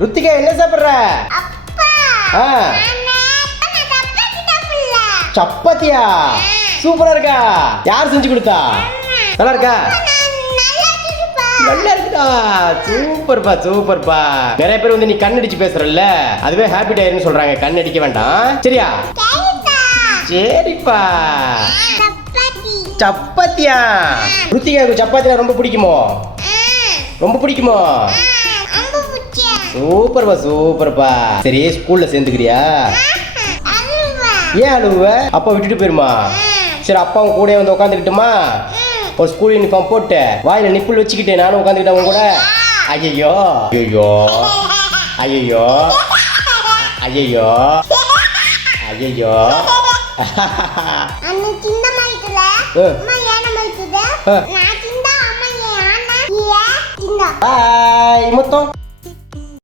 ருத்திகா என்ன சாப்பிடுற? சப்பாத்தியா? சூப்பரா இருக்கா? யார் செஞ்சு கொடுத்தா? நல்லா இருக்கா? நல்லா இருக்குதா? சூப்பர்ப்பா சூப்பர்ப்பா. நிறைய பேர் வந்து நீ கண்ணடிச்சு பேசுறல்ல, அதுவே ஹாப்பி டயர்னு சொல்றாங்க. கண் அடிக்க வேண்டாம் சரியா? சரிப்பா. சப்பாத்தியா? ருத்திகாவுக்கு சப்பாத்தினா ரொம்ப பிடிக்குமோ? ரொம்ப பிடிக்குமோ? சூப்பர்ப்பா சூப்பர்ப்பா. சரி ஸ்கூல்ல சேர்ந்துக்கிறியா? ஏன் அழுவ? அப்பா விட்டுட்டு போயிருமா? சரி அப்பாவும் கூட வந்து உட்காந்துக்கிட்டுமா? ஒரு ஸ்கூல் யூனிஃபார்ம் போட்டு வாயில நிப்புள் வச்சுக்கிட்டே நானும் உட்காந்துக்கிட்டேன் உங்க கூட. ஐயோ ஐயோ ஐயோ ஐயோ ஐயோ. பாய் முத்தம்.